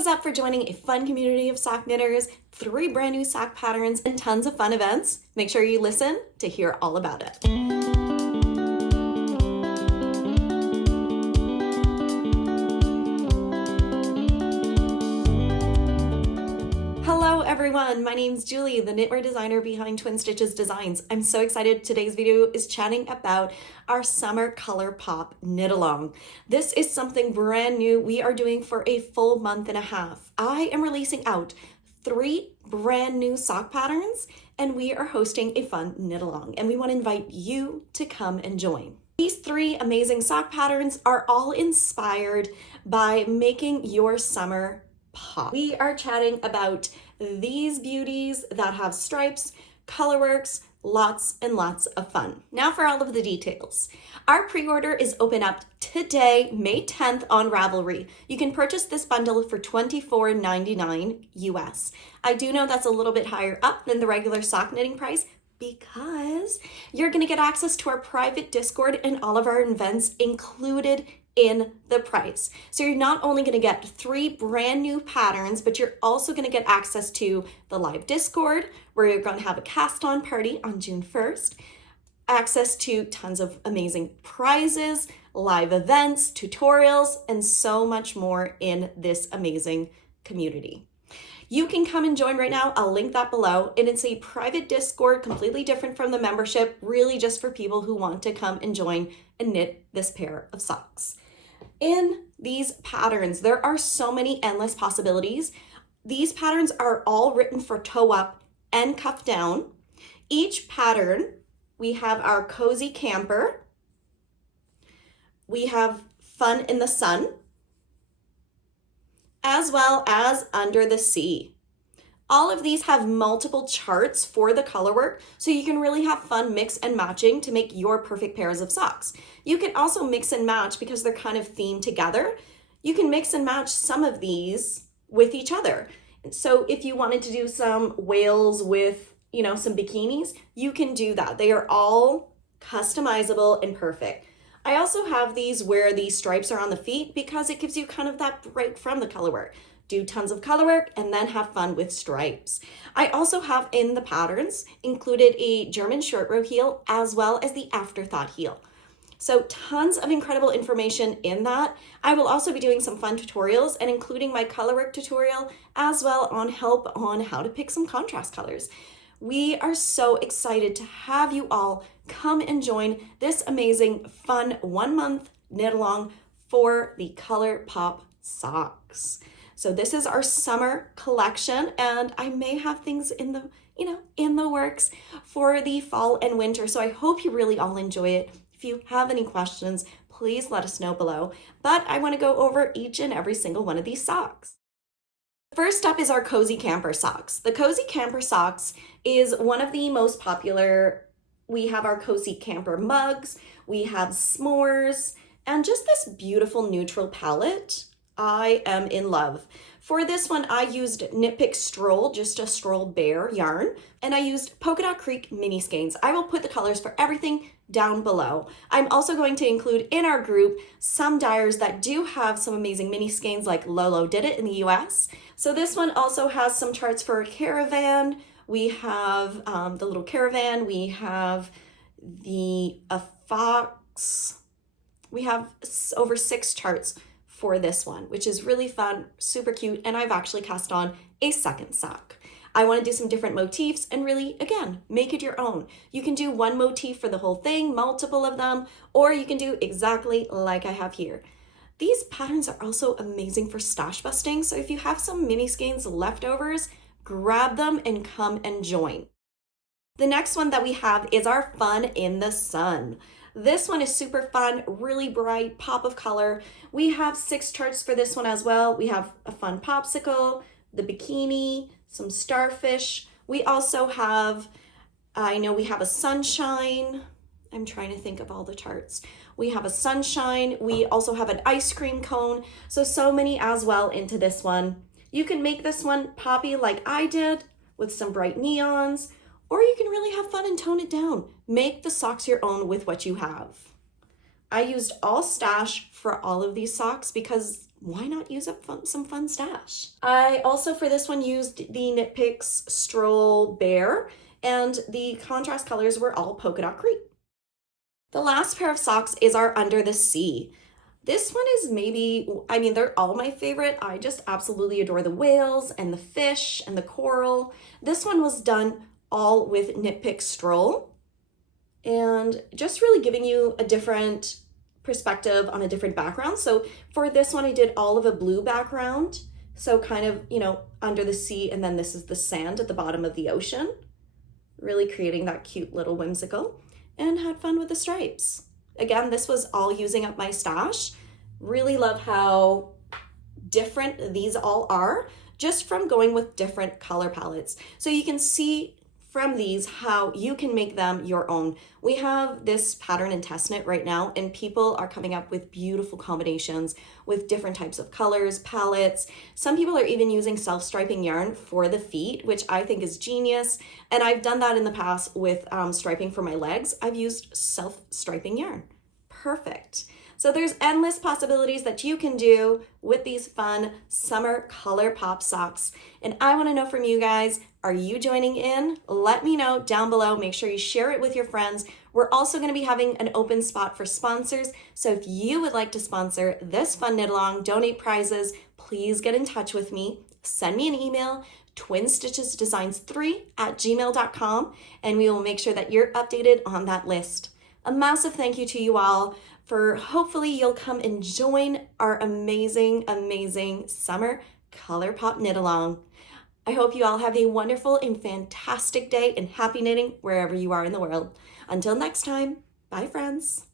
is up for joining a fun community of sock knitters, 3 brand new sock patterns, and tons of fun events. Make sure you listen to hear all about it. Hello everyone, my name's Julie, the knitwear designer behind Twin Stitches Designs. I'm so excited. Today's video is chatting about our summer Colorpop knit along. This is something brand new we are doing for a full month and a half. I am releasing out 3 brand new sock patterns and we are hosting a fun knit along and we want to invite you to come and join. These 3 amazing sock patterns are all inspired by making your summer pop. We are chatting about these beauties that have stripes, colorworks, lots and lots of fun. Now for all of the details. Our pre-order is open up today, May 10th on Ravelry. You can purchase this bundle for $24.99 US. I do know that's a little bit higher up than the regular sock knitting price because you're gonna get access to our private Discord and all of our events included in the price. So you're not only going to get 3 brand new patterns, but you're also going to get access to the live Discord where you're going to have a cast on party on June 1st, access to tons of amazing prizes, live events, tutorials, and so much more in this amazing community. You can come and join right now. I'll link that below. And it's a private Discord, completely different from the membership, really just for people who want to come and join and knit this pair of socks. In these patterns, there are so many endless possibilities. These patterns are all written for toe up and cuff down. Each pattern, we have our cozy camper. We have fun in the sun, as well as under the sea. All of these have multiple charts for the color work, so you can really have fun mix and matching to make your perfect pairs of socks. You can also mix and match because they're kind of themed together. You can mix and match some of these with each other. So if you wanted to do some whales with, some bikinis, you can do that. They are all customizable and perfect. I also have these where the stripes are on the feet because it gives you kind of that break from the color work. Do tons of color work and then have fun with stripes. I also have in the patterns included a German short row heel as well as the afterthought heel. So tons of incredible information in that. I will also be doing some fun tutorials and including my color work tutorial as well on help on how to pick some contrast colors. We are so excited to have you all come and join this amazing fun 1-month knit along for the Colorpop socks. So this is our summer collection and I may have things in the works for the fall and winter. So I hope you really all enjoy it. If you have any questions, please let us know below. But I want to go over each and every single one of these socks. First up is our Cozy Camper socks. The Cozy Camper socks is one of the most popular. We have our Cozy Camper mugs, we have s'mores, and just this beautiful neutral palette. I am in love. For this one, I used Knit Pick Stroll, just a Stroll Bear yarn, and I used Polka Dot Creek mini skeins. I will put the colors for everything down below. I'm also going to include in our group some dyers that do have some amazing mini skeins like Lolo did it in the US. So this one also has some charts for a caravan. We have the little caravan. We have a fox. We have over 6 charts for this one, which is really fun, super cute, and I've actually cast on a second sock. I want to do some different motifs and really, again, make it your own. You can do one motif for the whole thing, multiple of them, or you can do exactly like I have here. These patterns are also amazing for stash busting, so if you have some mini skeins leftovers, grab them and come and join. The next one that we have is our Fun in the Sun. This one is super fun, really bright, pop of color. We have 6 charts for this one as well. We have a fun popsicle, the bikini, some starfish. We also have, we have a sunshine. I'm trying to think of all the charts. We have a sunshine. We also have an ice cream cone. So many as well into this one. You can make this one poppy like I did with some bright neons, or you can really have fun and tone it down. Make the socks your own with what you have. I used all stash for all of these socks because why not use up some fun stash? I also, for this one, used the Knit Picks Stroll Bear, and the contrast colors were all polka dot crepe. The last pair of socks is our Under the Sea. This one is maybe, I mean, they're all my favorite. I just absolutely adore the whales and the fish and the coral. This one was done all with Knit Pick Stroll, and just really giving you a different perspective on a different background. So for this one, I did all of a blue background. So kind of, under the sea, and then this is the sand at the bottom of the ocean, really creating that cute little whimsical, and had fun with the stripes. Again, this was all using up my stash. Really love how different these all are just from going with different color palettes. So you can see from these how you can make them your own. We have this pattern in test knit right now, and people are coming up with beautiful combinations with different types of colors, palettes. Some people are even using self-striping yarn for the feet, which I think is genius. And I've done that in the past with striping for my legs. I've used self-striping yarn. Perfect. So there's endless possibilities that you can do with these fun summer Colorpop socks. And I want to know from you guys, are you joining in? Let me know down below. Make sure you share it with your friends. We're also going to be having an open spot for sponsors. So if you would like to sponsor this fun knit along, donate prizes, please get in touch with me. Send me an email, twinstitchesdesigns3@gmail.com, and we will make sure that you're updated on that list. A massive thank you to you all for hopefully you'll come and join our amazing, amazing summer Colorpop knit along. I hope you all have a wonderful and fantastic day, and happy knitting wherever you are in the world. Until next time, bye friends.